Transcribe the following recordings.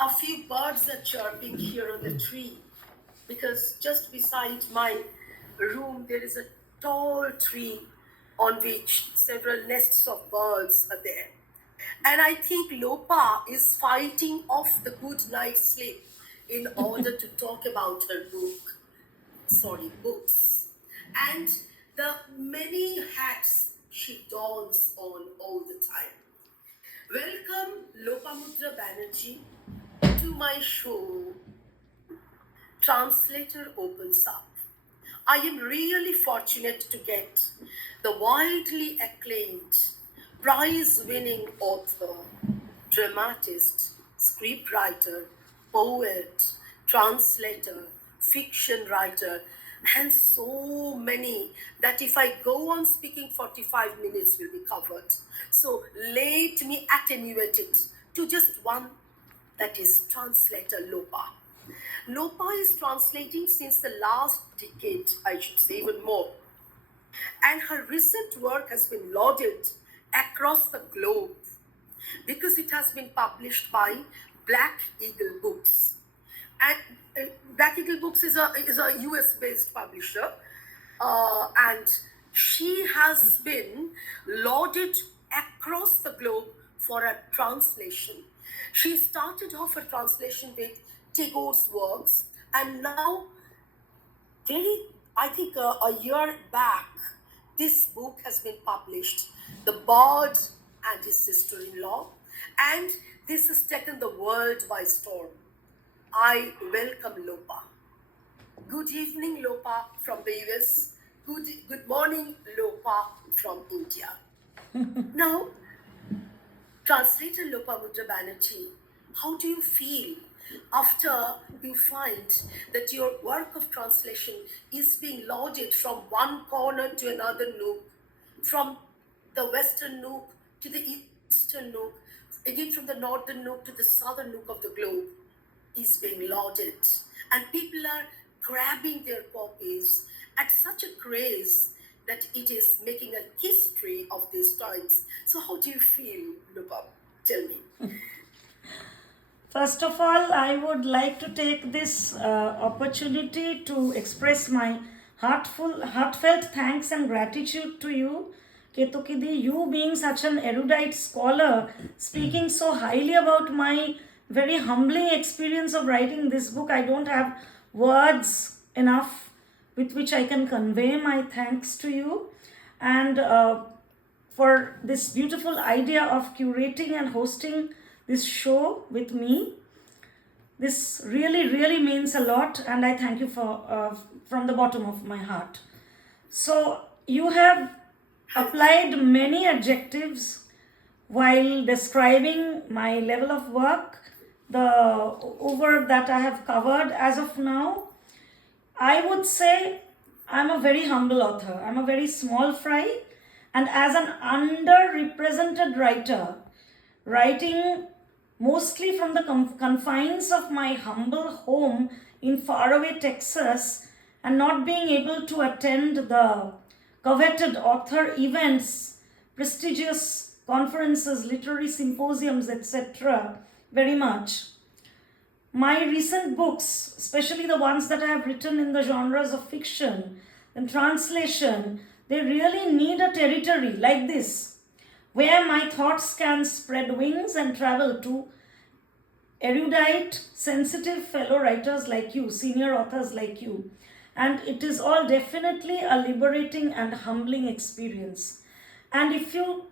A few birds are chirping here on the tree because just beside my room there is a tall tree on which several nests of birds are there. And I think Lopa is fighting off the good night's sleep in order to talk about her books, and the many hats she dons on all the time. Welcome, Lopamudra Banerjee, to my show, Translator Opens Up. I am really fortunate to get the widely acclaimed, prize-winning author, dramatist, scriptwriter, poet, translator, fiction writer, and so many that if I go on speaking 45 minutes will be covered. So let me attenuate it to just one, that is translator Lopa. Lopa is translating since the last decade, I should say, even more. And her recent work has been lauded across the globe because it has been published by Black Eagle Books. And Black Eagle Books is a US-based publisher, and she has been lauded across the globe for a translation. She started off her translation with Tagore's works, and now, I think a year back, this book has been published, The Bard and His Sister-in-Law, and this has taken the world by storm. I welcome Lopa. Good evening, Lopa from the US. Good morning, Lopa from India. Now, translator Lopamudra Banerjee, how do you feel after you find that your work of translation is being lauded from one corner to another nook, from the western nook to the eastern nook, again from the northern nook to the southern nook of the globe, is being lauded, and people are grabbing their copies at such a craze that it is making a history of these times. So how do you feel, Lupa? Tell me. First of all, I would like to take this opportunity to express my heartfelt thanks and gratitude to you, Ketaki, you being such an erudite scholar, speaking so highly about my very humbling experience of writing this book. I don't have words enough with which I can convey my thanks to you. And for this beautiful idea of curating and hosting this show with me. This really, really means a lot, and I thank you for from the bottom of my heart. So you have applied many adjectives while describing my level of work, the over that I have covered as of now. I would say I'm a very humble author. I'm a very small fry, and as an underrepresented writer, writing mostly from the confines of my humble home in faraway Texas, and not being able to attend the coveted author events, prestigious conferences, literary symposiums, etc., very much. My recent books, especially the ones that I have written in the genres of fiction and translation, they really need a territory like this, where my thoughts can spread wings and travel to erudite, sensitive fellow writers like you, senior authors like you. And it is all definitely a liberating and humbling experience. And if you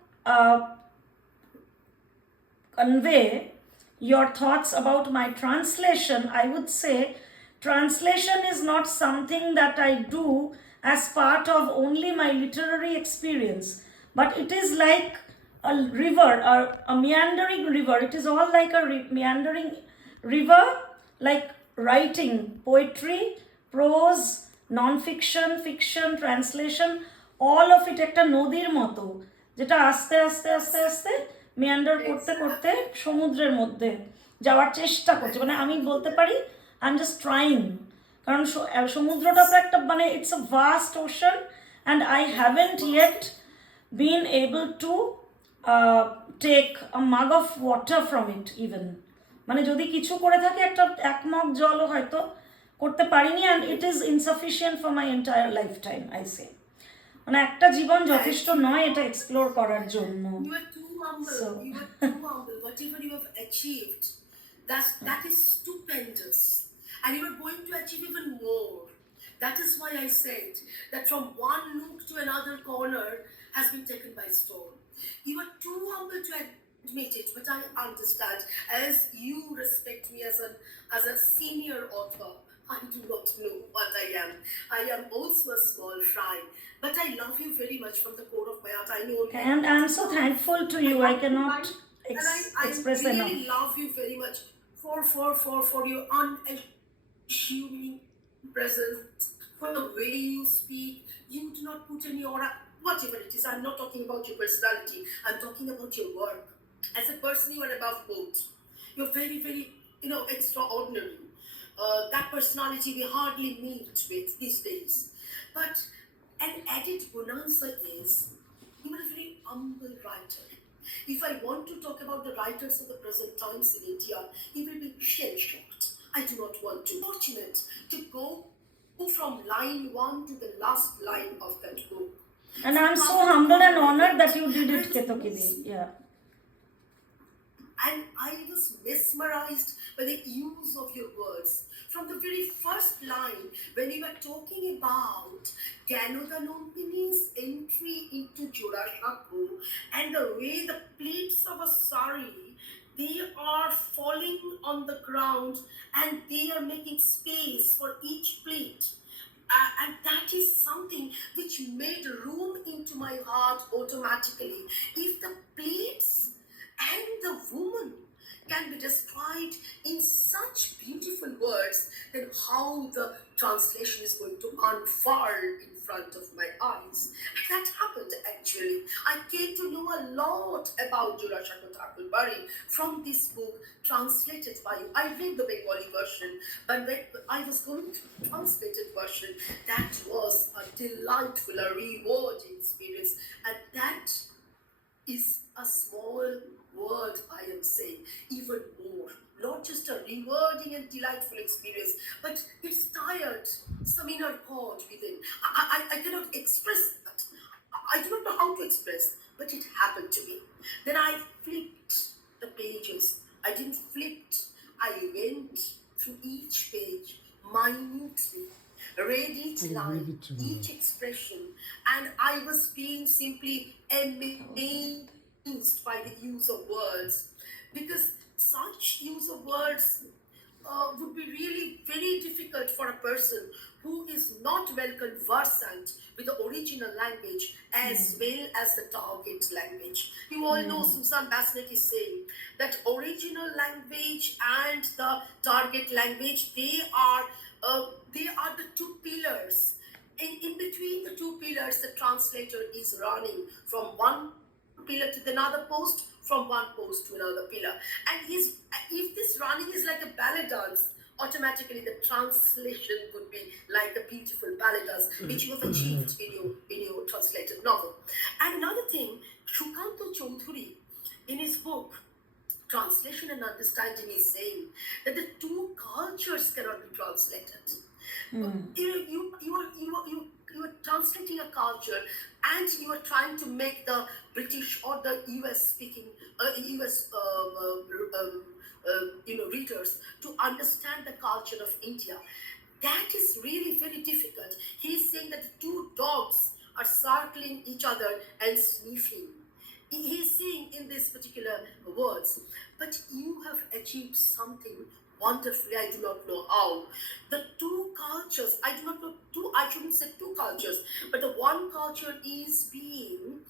convey your thoughts about my translation, I would say translation is not something that I do as part of only my literary experience, but it is like a river, a meandering river. It is all like a meandering river, like writing, poetry, prose, non-fiction, fiction, translation, all of it একটা নদীর মতো, যেটা আস্তে আস্তে আস্তে আস্তে মেয়ান্ডার করতে করতে সমুদ্রের মধ্যে যাওয়ার চেষ্টা করছে। মানে আমি বলতে পারি আই এম জাস্ট ট্রাইং, কারণ সমুদ্রটা তো একটা মানে it's a vast ocean, and I haven't yet been able to take a mug of water from it even. মানে যদি কিছু করে থাকি একটা এক মগ জলও হয়তো করতে পারিনি, and it is insufficient for my entire life time I say. মানে একটা জীবন যথেষ্ট নয় এটা এক্সপ্লোর করার জন্য। You are too humble. So You are too humble. Whatever you have achieved, that is stupendous, and you are going to achieve even more. That is why I said that from one nook to another corner has been taken by storm. You are too humble to admit it, but I understand. As you respect me as a senior author, I do not know what I am. I am also a small fry, but I love you very much from the core of my heart. I know. and I'm so thankful to you. I cannot And I express really enough. love you very much for your unassuming presence, for the way you speak. You do not put any aura, whatever it is. I'm not talking about your personality. I'm talking about your work. As a person, you are above both. You're very, very, extraordinary. That personality we hardly meet with these days. But an added bonanza is you are a very humble writer. If I want to talk about the writers of the present times in India, he will be shell-shocked. I do not want to. Fortunate to go from line 1 to the last line of that book. And I'm so humbled and honored that you did it, Ketaki. Yeah. And I was mesmerized by the use of your words. From the very first line, when you were talking about Ganodanandini's entry into Jodhpur and the way the pleats of a sari, they are falling on the ground and they are making space for each pleat. And that is something which made room into my heart automatically. If the pleats and the woman can be described in such beautiful words, then how the translation is going to unfold in front of my eyes. And that happened actually. I came to know a lot about Jodhpur Thakur Bari from this book translated by you. I read the Bengali version, but when I was going to the translated version, that was a delightful, a rewarding experience. And that is a small word I am saying, even more. Not just a rewarding and delightful experience, but it's tired some inner chord within. I cannot express that. I do not know how to express, but it happened to me. Then I flipped the pages. I didn't flip. I went through each page minutely, read each line, each expression, and I was being simply amazed by the use of words, because such use of words would be really very difficult for a person who is not well conversant with the original language as well as the target language. You all know Susan Bassett is saying that original language and the target language, they are the two pillars. In between the two pillars, the translator is running from one pillar to another post, from one post to another pillar. And if this running is like a ballet dance, automatically the translation would be like a beautiful ballet dance, which you have achieved in your translated novel. And another thing, Shukanto Choudhury, in his book, Translation and Understanding, is saying that the two cultures cannot be translated. You are translating a culture, and you are trying to make the British or the US speaking US readers to understand the culture of India. That is really very difficult. He is saying that the two dogs are circling each other and sniffing. He is saying in these particular words, but you have achieved something wonderfully. I do not know how. The two cultures, I do not know I shouldn't say two cultures, but the one culture is being,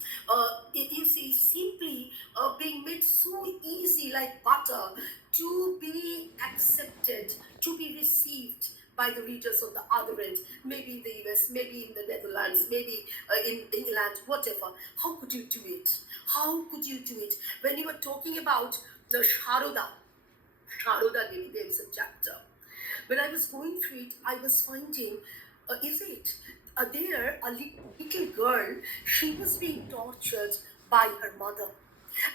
simply being made so easy like butter to be accepted, to be received by the readers on the other end, maybe in the US, maybe in the Netherlands, maybe in England, whatever. How could you do it? How could you do it? When you were talking about the Sharoda Devi, there is a chapter. When I was going through it, I was finding, there a little girl, she was being tortured by her mother.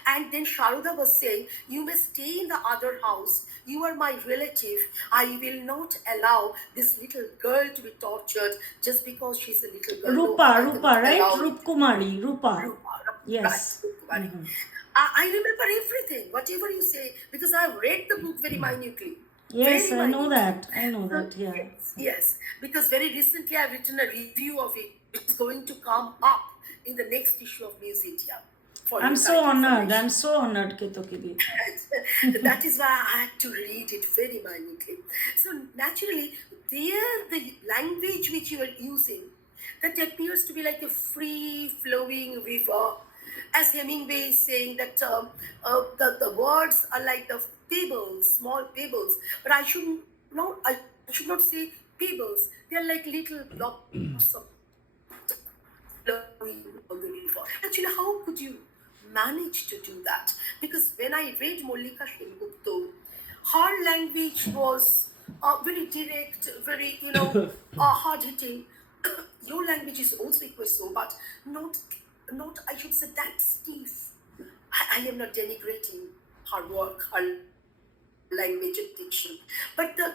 And then Sharuda was saying, you may stay in the other house. You are my relative. I will not allow this little girl to be tortured just because she's a little girl. No, I Rupa, cannot right? allow it. Rup Kumari, Rupa. Rupa, right, Yes. Kumari. I remember everything, whatever you say, because I've read the book very minutely. Yes, Very I know minutely. that. I know that, yeah. Yes, because very recently I've written a review of it. It's going to come up in the next issue of Musetia. For I'm your so kind honored. information. I'm so honored, Ketaki. That is why I had to read it very minutely. So naturally, there the language which you are using, that appears to be like a free-flowing river, as Hemingway is saying that the words are like the pebbles, small pebbles. But I should not say pebbles. They are like little blocks of flowing on the river. Actually, how could you manage to do that? Because when I read Mallika Sengupta, her language was very direct, very, hard hitting. Your language is also equally so, but not, I should say, that stiff. I am not denigrating her work, her language and diction, but the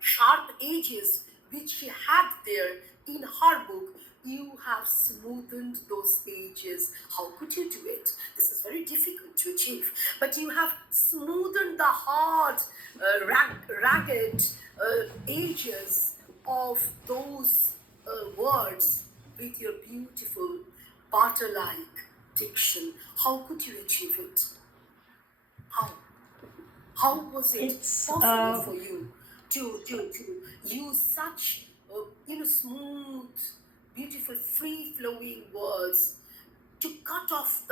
sharp edges which she had there in her book, you have smoothened those edges. How could you do it? This is very difficult to achieve. But you have smoothened the hard, ragged edges of those words with your beautiful butter-like diction. How could you achieve it? How? How was it It's possible for you to use such smooth, beautiful, free-flowing words to cut off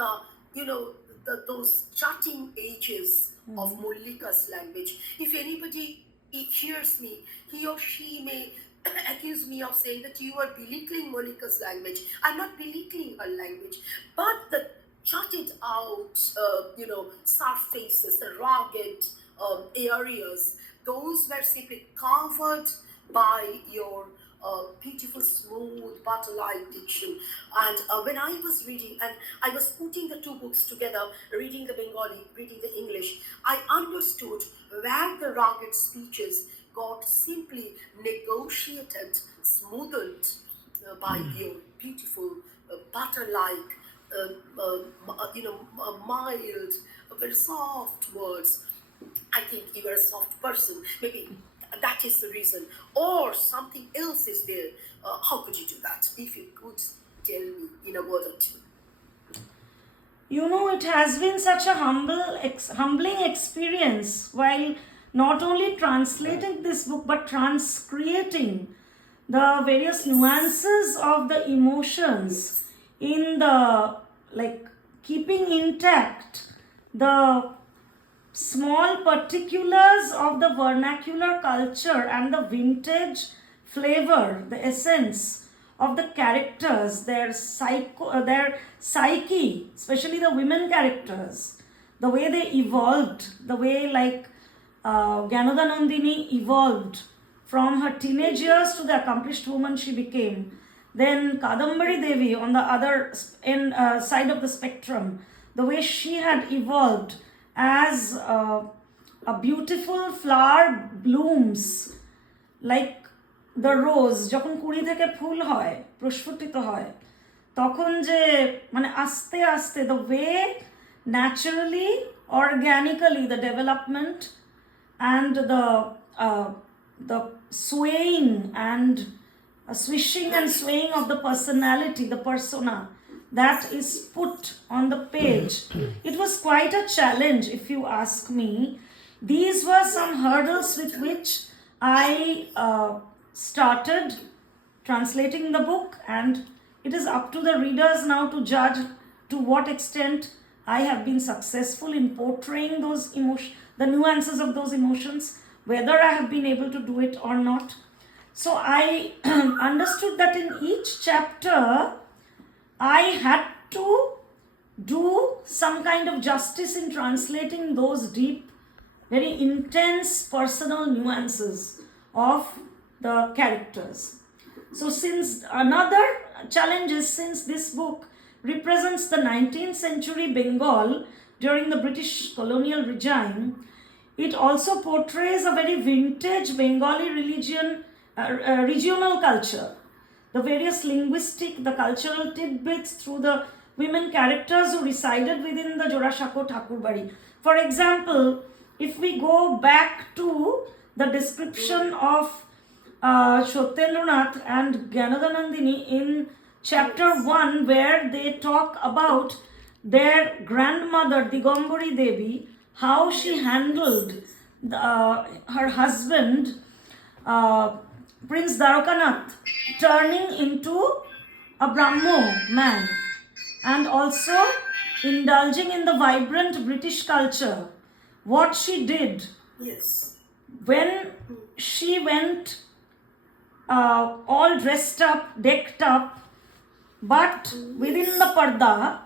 those jutting edges of Mallika's language? If anybody hears me, he or she may accuse me of saying that you are belittling Mallika's language. I'm not belittling her language, but the jutted out, surfaces, the rugged areas, those were simply covered by your beautiful, smooth, butter-like diction. And when I was reading, and I was putting the two books together, reading the Bengali, reading the English, I understood where the rugged speeches got simply negotiated, smoothed by your beautiful, butter-like, mild, very soft words. I think you are a soft person. Maybe that is the reason. Or something else is there. How could you do that? If you could tell me in a word or two. It has been such a humbling experience while not only translating this book but transcreating the various nuances of the emotions in the, like, keeping intact the small particulars of the vernacular culture and the vintage flavor, the essence of the characters, their psyche, especially the women characters, the way they evolved, the way, like, Gyanoda Nandini evolved from her teenage years to the accomplished woman she became. Then Kadambari Devi on the other side of the spectrum, the way she had evolved as a beautiful flower blooms like the rose, যখন কুড়ি থেকে ফুল হয়, প্রস্ফুটিত হয়, তখন যে মানে আস্তে আস্তে, the way naturally, organically, the development and the swaying and swishing and swaying of the personality, the persona that is put on the page. It was quite a challenge, if you ask me. These were some hurdles with which I started translating the book, and it is up to the readers now to judge to what extent I have been successful in portraying those emotions, the nuances of those emotions, whether I have been able to do it or not. So I understood that in each chapter I had to do some kind of justice in translating those deep, very intense personal nuances of the characters. So since another challenge is, since this book represents the 19th century Bengal during the British colonial regime. It also portrays a very vintage Bengali regional culture. The various linguistic, the cultural tidbits through the women characters who resided within the Jorashako Thakurbari. For example, if we go back to the description of Shotyendranath and Gyanadanandini in chapter 1, where they talk about their grandmother Digambari Devi, how she handled her husband Prince Dwarakanath turning into a Brahmo man, and also indulging in the vibrant British culture. What she did when she went all dressed up, decked up, but within the parda,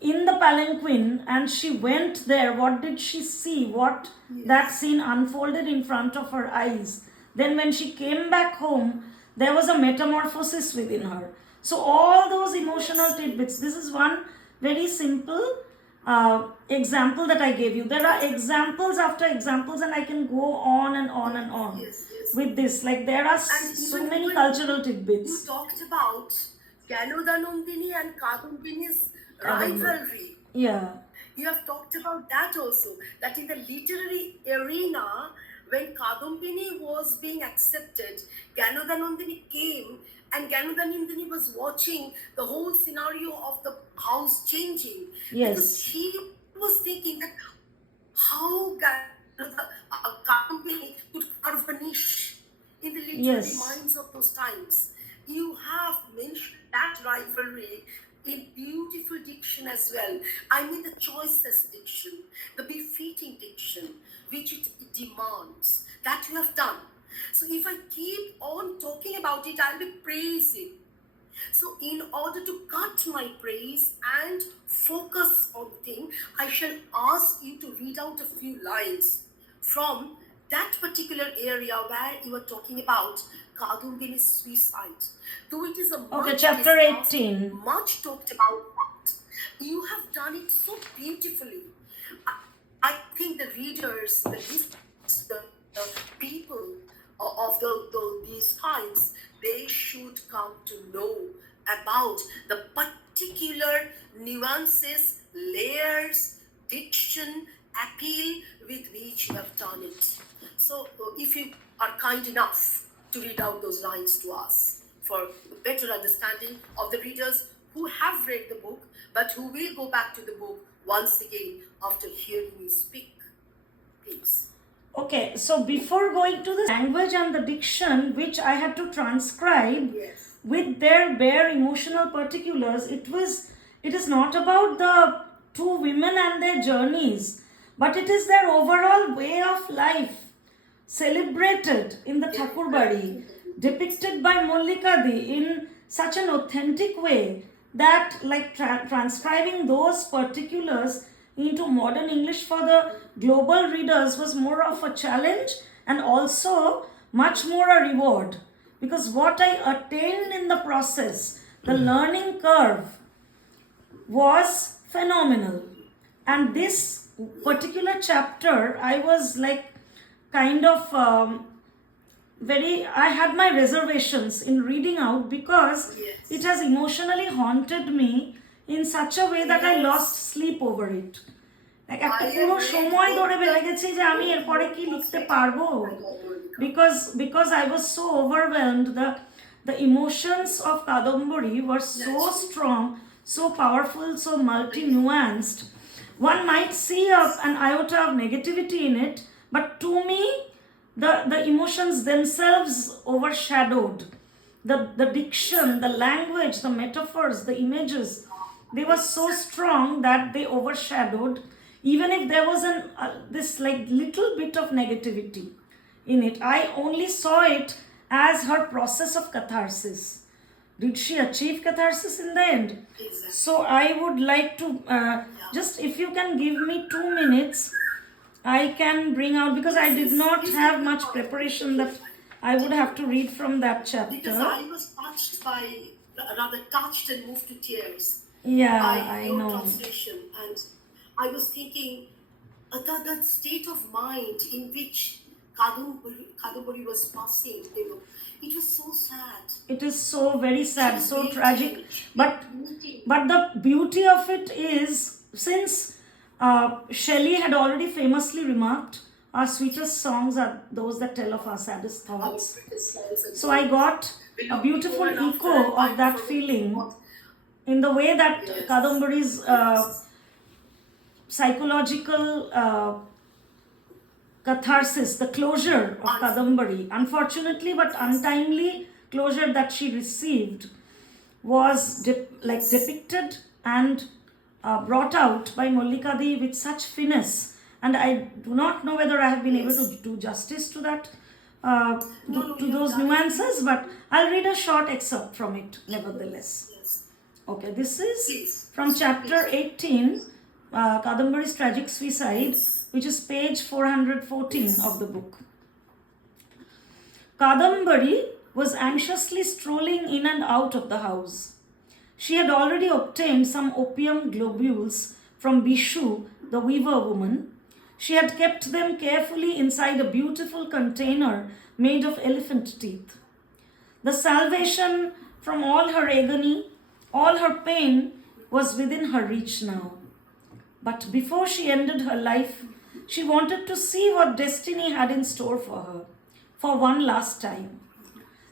in the palanquin, and she went there, what did she see? What that scene unfolded in front of her eyes. Then when she came back home, there was a metamorphosis within her. So all those emotional tidbits, this is one very simple example that I gave you. There are examples after examples, and I can go on and on and on with this. Like there are so many cultural tidbits. You talked about Gyanodanandini and Kadambini's rivalry. Yeah. You have talked about that also, that in the literary arena, when Kadambini was being accepted, Gyanodanandini came, and Gyanodanandini was watching the whole scenario of the house changing. Yes. Because she was thinking that how Kadambini could carve a niche in the literary minds of those times. You have mentioned that rivalry in beautiful diction as well. I mean the choicest diction, the befitting diction, which it demands. That you have done. So if I keep on talking about it, I'll be praising. So in order to cut my praise and focus on the thing, I shall ask you to read out a few lines from that particular area where you were talking about Kadambini's suicide. Though it is a much chapter 18. Much talked about fact, you have done it so beautifully. I think the readers, the people of these times, they should come to know about the particular nuances, layers, diction, appeal with which you have done it. So if you are kind enough to read out those lines to us for better understanding of the readers who have read the book, but who will go back to the book once again after hearing me speak. Please. Okay, so before going to the language and the diction, which I had to transcribe with their bare emotional particulars, it is not about the two women and their journeys, but it is their overall way of life, celebrated in the Thakurbari, depicted by Mallika Di in such an authentic way that, like, transcribing those particulars into modern English for the global readers was more of a challenge and also much more a reward, because what I attained in the process, the learning curve, was phenomenal. And this particular chapter, I was like kind of I had my reservations in reading out, because it has emotionally haunted me in such a way that I lost sleep over it. Like একটা পুরো সময় ধরে বেড়ে গেছে যে আমি এরপরে কি লিখতে পারবো, because I was so overwhelmed. The emotions of Kadambari were so strong, so powerful, so multi-nuanced. One might see an iota of negativity in it, but to me, the emotions themselves overshadowed the diction, the language, the metaphors, the images. They were so strong that they overshadowed, even if there was this like little bit of negativity in it. I only saw it as her process of catharsis. Did she achieve catharsis in the end? Exactly. So I would like to just, if you can give me 2 minutes, I can bring out, because I did not have much preparation that I would have to read from that chapter. Because I was touched and moved to tears Yeah, I Your know. translation, and I was thinking that state of mind in which Kadambari was passing, it was so sad. It is so very She sad, was so tragic. waiting. But the beauty of it is, since Shelley had already famously remarked, our sweetest songs are those that tell of our saddest Our thoughts. sweetest songs and So I songs got will a look beautiful before and after echo and of find that from feeling what. in the way that Yes. Kadambari's Yes. psychological catharsis, the closure of Kadambari, unfortunately but untimely closure that she received, was depicted and brought out by Mallika Di with such finesse. And I do not know whether I have been able to do justice to that, to those nuances, but I'll read a short excerpt from it nevertheless. Yes. Okay, this is Please. from chapter 18, Kadambari's Tragic Suicide, which is page 414 of the book. Kadambari was anxiously strolling in and out of the house. She had already obtained some opium globules from Bishu, the weaver woman. She had kept them carefully inside a beautiful container made of elephant teeth. The salvation from all her agony, all her pain, was within her reach now. But before she ended her life, she wanted to see what destiny had in store for her, for one last time.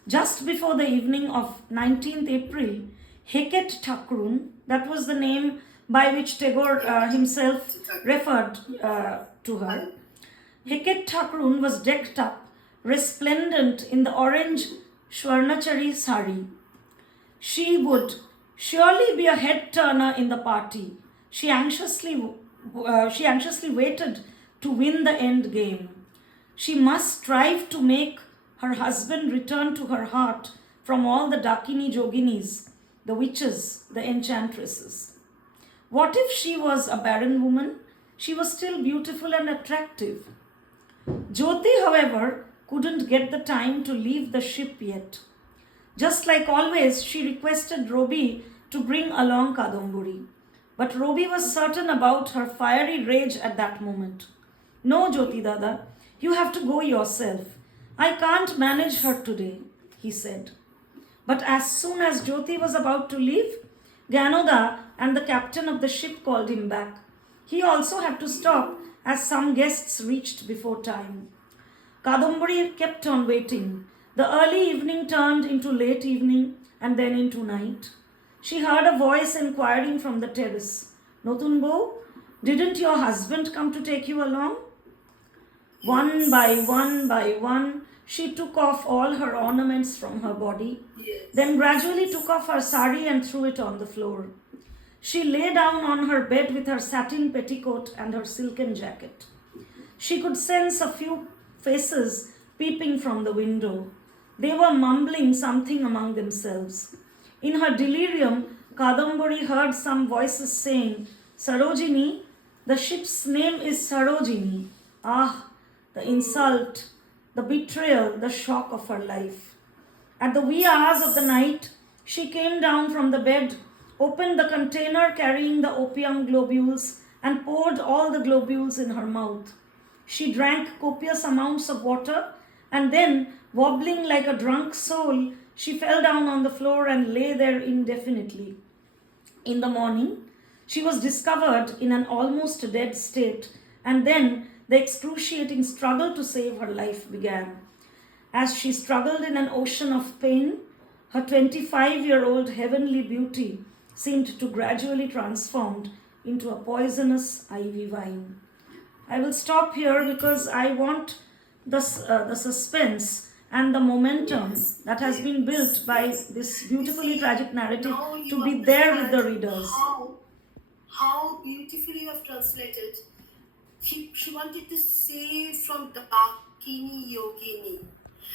Just before the evening of 19th April, Heket Thakurun, that was the name by which Tagore himself referred to her, Heket Thakurun was decked up, resplendent in the orange Shwarnachari sari. She would surely be a head turner in the party. She anxiously waited to win the end game. She must strive to make her husband return to her heart from all the Dakini Joginis, the witches, the enchantresses. What if she was a barren woman? She was still beautiful and attractive. Jyoti, however, couldn't get the time to leave the ship yet. Just like always, she requested Robi to bring along Kadambari. But Robi was certain about her fiery rage at that moment. No, Jyoti Dada, you have to go yourself. I can't manage her today, he said. But as soon as Jyoti was about to leave, Ganoda and the captain of the ship called him back. He also had to stop as some guests reached before time. Kadambari kept on waiting. The early evening turned into late evening and then into night. She heard a voice inquiring from the terrace. Notunbo, didn't your husband come to take you along? One by one, she took off all her ornaments from her body, then gradually took off her sari and threw it on the floor. She lay down on her bed with her satin petticoat and her silken jacket. She could sense a few faces peeping from the window. They were mumbling something among themselves. In her delirium, Kadambari heard some voices saying, Sarojini, the ship's name is Sarojini. Ah, the insult, the betrayal, the shock of her life. At the wee hours of the night, she came down from the bed, opened the container carrying the opium globules, and poured all the globules in her mouth. She drank copious amounts of water, and then, wobbling like a drunk soul, she fell down on the floor and lay there indefinitely. In the morning, she was discovered in an almost dead state, and then the excruciating struggle to save her life began. As she struggled in an ocean of pain, her 25-year-old heavenly beauty seemed to gradually transform into a poisonous ivy vine. I will stop here because I want the suspense and the momentum that has been built by this beautifully tragic narrative to be there with the readers. How beautifully you have translated. She wanted to say from Dakini Yogini.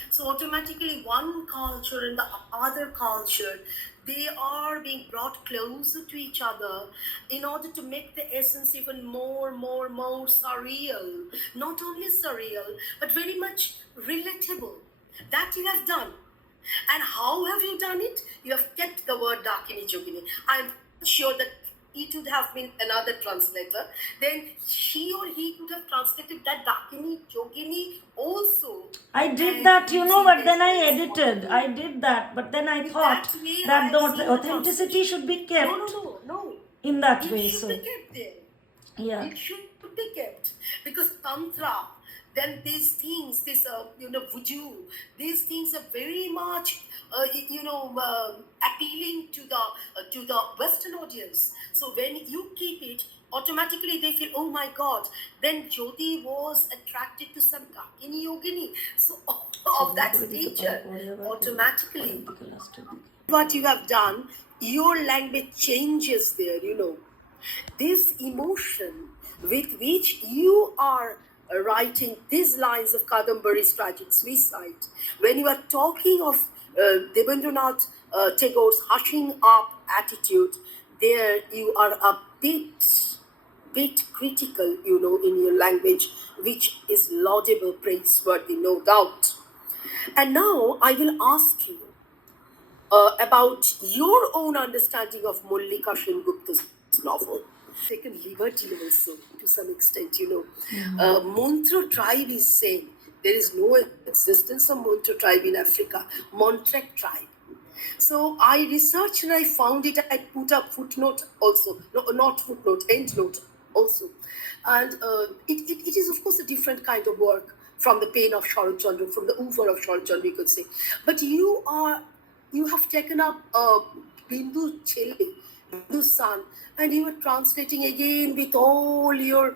So automatically one culture and the other culture, they are being brought closer to each other in order to make the essence even more surreal. Not only surreal, but very much relatable. That you have done. And how have you done it? You have kept the word Dakini Jogini. sure that it would have been another translator, then she or he could have translated that Dakini, Yogini also. I did and that, you know, using but this then I as edited. model. I did that, but then I In thought that way, I that the have seen the authenticity should be kept No. in that It way. should So, be kept there. yeah. It should be kept because tantra, then these things, this voodoo, these things are very much appealing to the Western audience. So when you keep it, automatically they feel, oh my God. Then Jyoti was attracted to some Kakini Yogini, so of that nature, automatically. What you have done, your language changes there. This emotion with which you are writing these lines of Kadambari's tragic suicide, when you are talking of Debendranath Tagore's hushing up attitude, there you are a bit critical, in your language, which is laudable, praiseworthy, no doubt. And now I will ask you about your own understanding of Mallika Sengupta's novel. Taken liberty also to some extent, Montreux tribe is saying there is no existence of Montreux tribe in Africa, Montreux tribe. So I researched and I found it. I put up footnote also, no, not footnote, endnote also. And it is, of course, a different kind of work from the pain of Sharat Chandra, from the oeuvre of Sharat Chandra, you could say. But you have taken up Bindu Chele, Bindu's son, and you are translating again with all your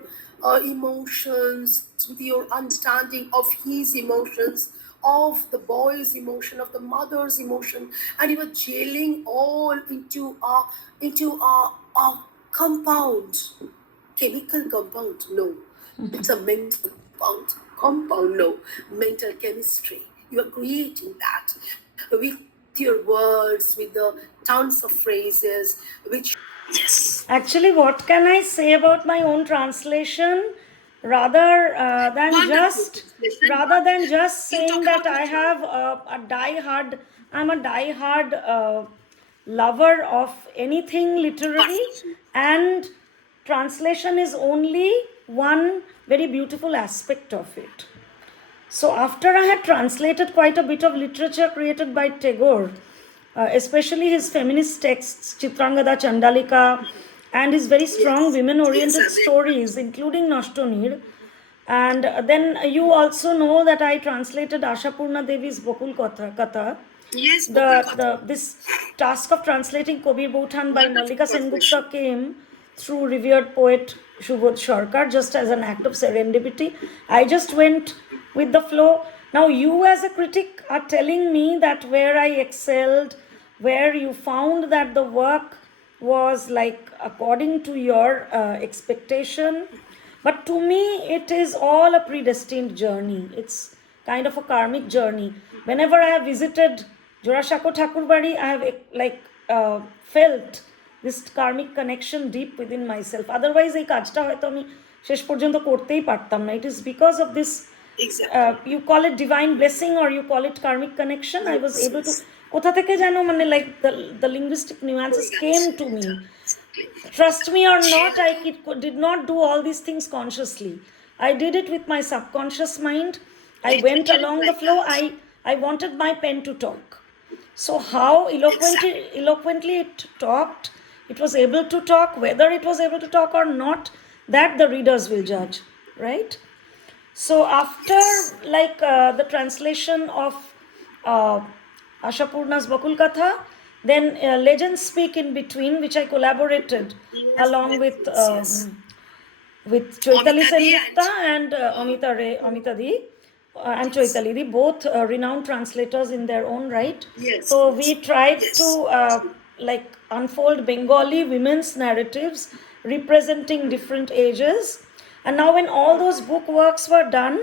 emotions, with your understanding of his emotions, of the boy's emotion, of the mother's emotion, and you are jailing all into a compound, chemical compound. No, it's a mental compound. No, mental chemistry. You are creating that with your words, with the tons of phrases, which. Yes. Actually, what can I say about my own translation? Rather than just saying that I have I'm a die-hard lover of anything literary, and translation is only one very beautiful aspect of it. So after I had translated quite a bit of literature created by Tagore, especially his feminist texts, Chitrangada, Chandalika, and his very strong women-oriented stories, including Nashtonir. And then you also know that I translated Ashapurna Devi's Bokul Katha. Yes, This task of translating Kabir Bouthan by Mallika Sengupta came through revered poet Shubodh Sarkar, just as an act of serendipity. I just went with the flow. Now you as a critic are telling me that where I excelled, where you found that the work was like according to your expectation. But to me, it is all a predestined journey. It's kind of a karmic journey. Whenever I have visited Jorashako Thakurbari, I have felt this karmic connection deep within myself. Otherwise, এই কাজটা হয়তো আমি শেষ পর্যন্ত করতেই পারতাম না. It is because of this, you call it divine blessing or you call it karmic connection. I was able to, কোথা থেকে যেন মানে like the linguistic nuances came to me. Trust me or not, I did not do all these things consciously. I did it with my subconscious mind. I went along the flow. I wanted my pen to talk. So how eloquently it talked, it was able to talk, whether it was able to talk or not, that the readers will judge, right? So after the translation of Ashapurna's Bakul Katha, then Legends Speak in Between, which I collaborated along with Chaitali Sengupta and Amita Di and Chaitali Di, both renowned translators in their own right. So we tried to unfold Bengali women's narratives representing different ages. And now when all those book works were done,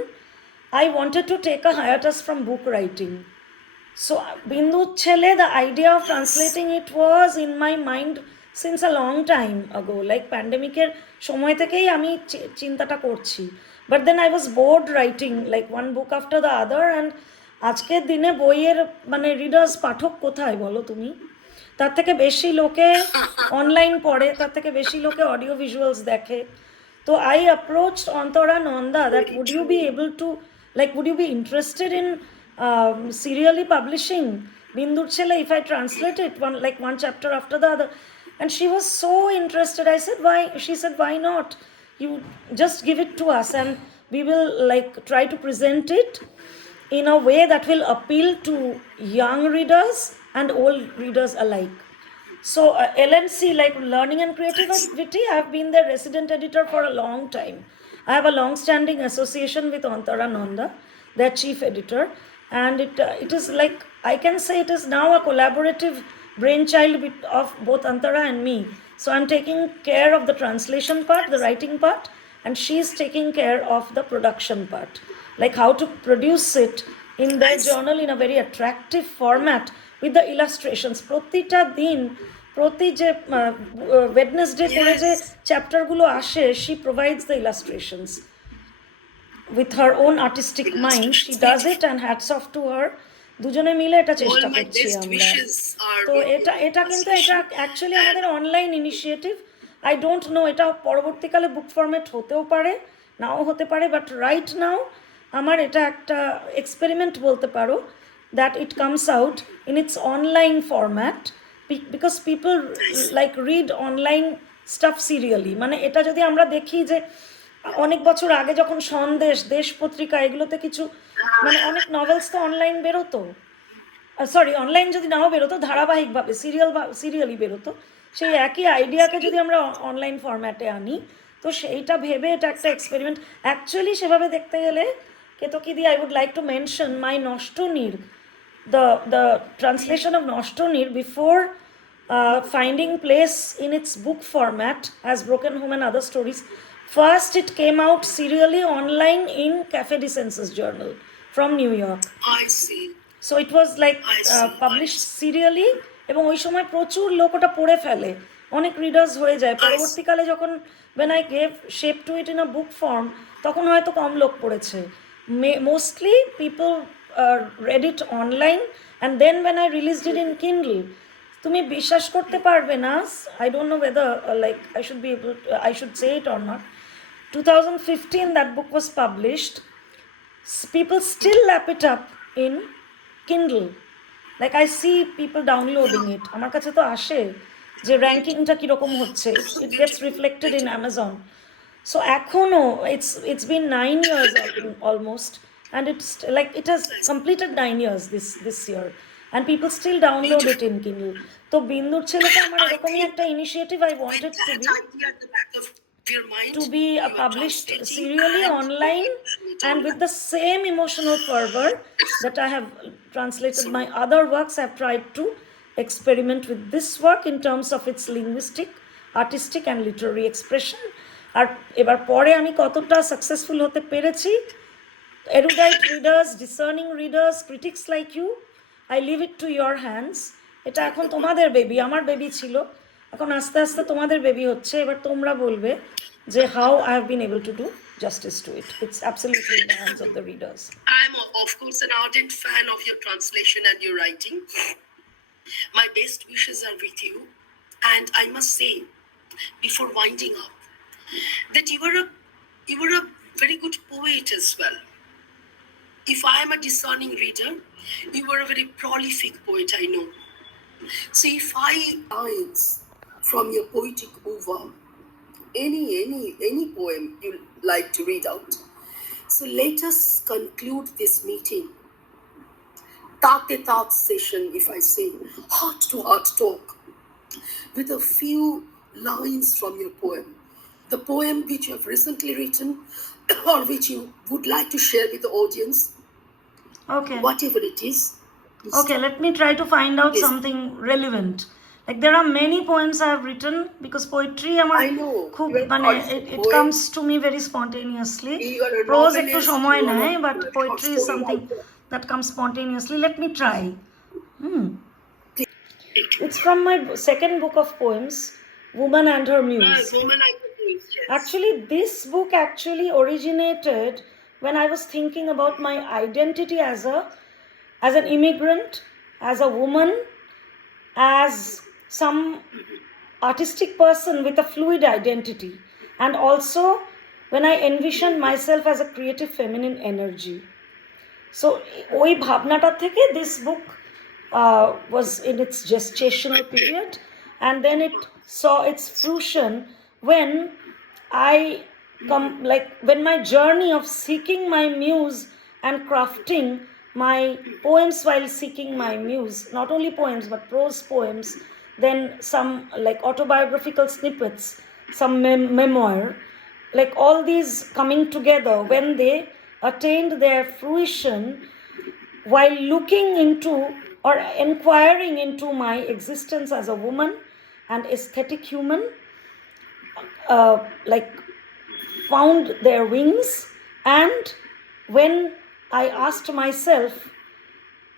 I wanted to take a hiatus from book writing. So Bindu Chele, the idea of translating it was in my mind since a long time ago, like pandemic er shomoy thekei ami chintata korchi. But then I was bored writing like one book after the other, and আজকের দিনে বইয়ের মানে readers পাঠক কোথায় বলো তুমি? তার থেকে বেশি লোকে অনলাইন পড়ে, তার থেকে বেশি লোকে অডিও ভিজুয়ালস দেখে। তো I approached Antara Nanda that Very would you true. be able to, like, would you be interested in serially publishing Bindur Chele if I translate it one chapter after the other? And she was so interested. I said, why? She said, why not? You just give it to us and we will like try to present it in a way that will appeal to young readers and old readers alike. So LNC, like Learning and Creativity, I've been their resident editor for a long time. I have a long-standing association with Antara Nanda, their chief editor, and it is like, I can say it is now a collaborative brainchild of both Antara and me. So I'm taking care of the translation part, the writing part, and she's taking care of the production part, like how to produce it in their journal in a very attractive format with the illustrations. প্রতিটা দিন, প্রতি যে Wednesday করে যে চ্যাপ্টারগুলো আসে, she provides the illustrations with her own artistic mind. She does it and hats off to her. দুজনে মিলে এটা চেষ্টা করছি আমরা। তো এটা কিন্তু এটা অ্যাকচুয়ালি আমাদের online initiative. I don't know এটা পরবর্তীকালে বুক ফরম্যাট হতেও পারে, নাও হতে পারে, বাট রাইট নাও আমার এটা একটা এক্সপেরিমেন্ট বলতে পারো, that it comes out in it's online format, because people like read online staff serially. মানে এটা যদি আমরা দেখি যে অনেক বছর আগে যখন সন্দেশ, দেশ পত্রিকা, এগুলোতে কিছু মানে অনেক নভেলস তো অনলাইন বেরোতো, সরি অনলাইন যদি নাও বেরোতো, ধারাবাহিকভাবে সিরিয়ালি বেরোতো। সেই একই আইডিয়াকে যদি আমরা অনলাইন ফরম্যাটে আনি, তো সেইটা ভেবে এটা একটা এক্সপেরিমেন্ট। অ্যাকচুয়ালি সেভাবে দেখতে গেলে Ketaki di, I would like to mention my Nashtanir, the translation of Noshtonir before finding place in its book format as Broken Home and Other Stories. First, it came out serially online in Cafe de Senses Journal from New York. I see. So it was like published serially, এবং ওই সময় প্রচুর লোক ওটা পড়ে ফেলে, অনেক readers হয়ে যায়। পরবর্তীকালে যখন when I gave shape to it in a book form, তখন হয়তো কম লোক পড়েছে। Mostly people read it online, and then when I released it in Kindle, তুমি বিশ্বাস করতে পারবে না, I don't know whether like I should say it or not, 2015 that book was published, people still lap it up in Kindle. Like I see people downloading it. আমার কাছে তো আসে যে র্যাঙ্কিংটা কীরকম হচ্ছে, it gets reflected in Amazon. So এখনো it's been 9 years almost, and it's like it has completed 9 years this year, and people still download it in Kindle. তো বিন্দুর ছেলেটা আমার এরকমই একটা initiative I wanted to be published serially online, and with the same emotional fervor that I have translated my other works. I have tried to experiment with this work in terms of its linguistic, artistic and literary expression. আর এবার পরে আমি কতটা successful হতে পেরেছি, erudite readers, discerning readers, critics like you, I leave it to your hands. এটা এখন তোমাদের baby, আমার বেবি ছিল, এখন আস্তে আস্তে তোমাদের বেবি হচ্ছে। এবার তোমরা বলবে যে how I have been able to do justice to it. It's absolutely in the hands of the readers. I'm of course an ardent fan of your translation and your writing. My best wishes are with you, and I must say before winding up that you were a very good poet as well. If I am a discerning reader, you were a very prolific poet, I know. So if I lines from your poetic oeuvre, any poem you like to read out. So let us conclude this meeting, tat session, if I say, heart to heart talk, with a few lines from your poem. The poem which you have recently written or which you would like to share with the audience. Okay. Whatever it is. Okay, let me try to find out something relevant. Like there are many poems I have written, because poetry I know. it comes to me very spontaneously. Prose ekটু সময় নেয়, but poetry is something that comes spontaneously. Let me try. It's from my second book of poems, Woman and Her Muse. Woman and Her Muse, yes. Actually, this book actually originated when I was thinking about my identity as an immigrant, as a woman, as some artistic person with a fluid identity, and also when I envisioned myself as a creative feminine energy. So ওই ভাবনাটা থেকে this book was in its gestational period, and then it saw its fruition when when my journey of seeking my muse and crafting my poems while seeking my muse, not only poems but prose poems, then some like autobiographical snippets, some memoir, like all these coming together, when they attained their fruition while looking into or inquiring into my existence as a woman and aesthetic human, found their wings. And when I asked myself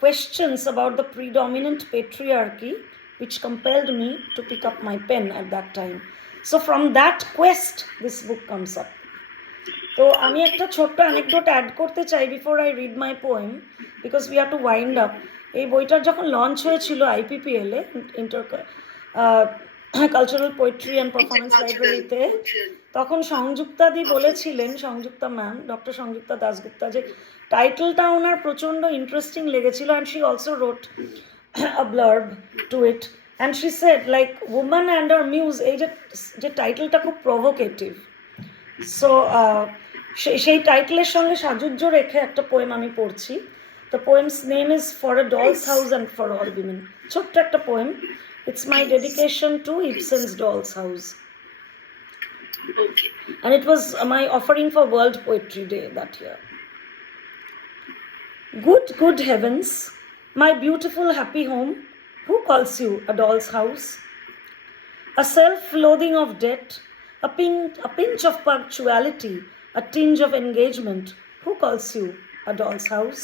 questions about the predominant patriarchy which compelled me to pick up my pen at that time. So from that quest, this book comes up. তো আমি একটা ছোট্ট anecdote add করতে চাই before I read my poem, because we have to wind up. এই বইটার যখন launch হয়েছিল আইপিপিএলে, inter cultural poetry and performance লাইব্রেরিতে, তখন সংযুক্তাদি বলেছিলেন, সংযুক্তা ম্যাম, ডক্টর সংযুক্তা দাশগুপ্তা, যে টাইটেলটা ওনার প্রচণ্ড ইন্টারেস্টিং লেগেছিল, and she also wrote a blurb to it, and she said like woman and her muse, এই যে টাইটেলটা খুব প্রভোকেটিভ। সো সেই টাইটেলের সঙ্গে সাজুজ্য রেখে একটা পোয়েম আমি পড়ছি। The poem's name is For a Doll's House and for All Women. ছোট্ট একটা poem. It's my dedication to Ibsen's Doll's House. Okay. And it was my offering for World Poetry Day that year. Good heavens, my beautiful happy home, who calls you a doll's house? A self-loathing of debt, a pinch of punctuality, a tinge of engagement, who calls you a doll's house?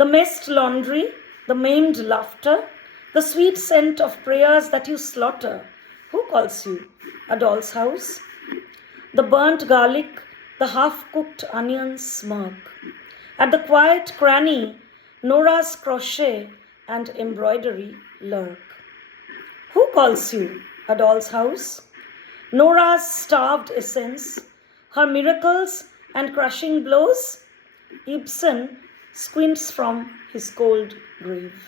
The messed laundry, the maimed laughter, the sweet scent of prayers that you slaughter, who calls you a doll's house? The burnt garlic, the half-cooked onions smirk. At the quiet cranny, Nora's crochet and embroidery lurk. Who calls you a doll's house? Nora's starved essence, her miracles and crushing blows? Ibsen squints from his cold grave.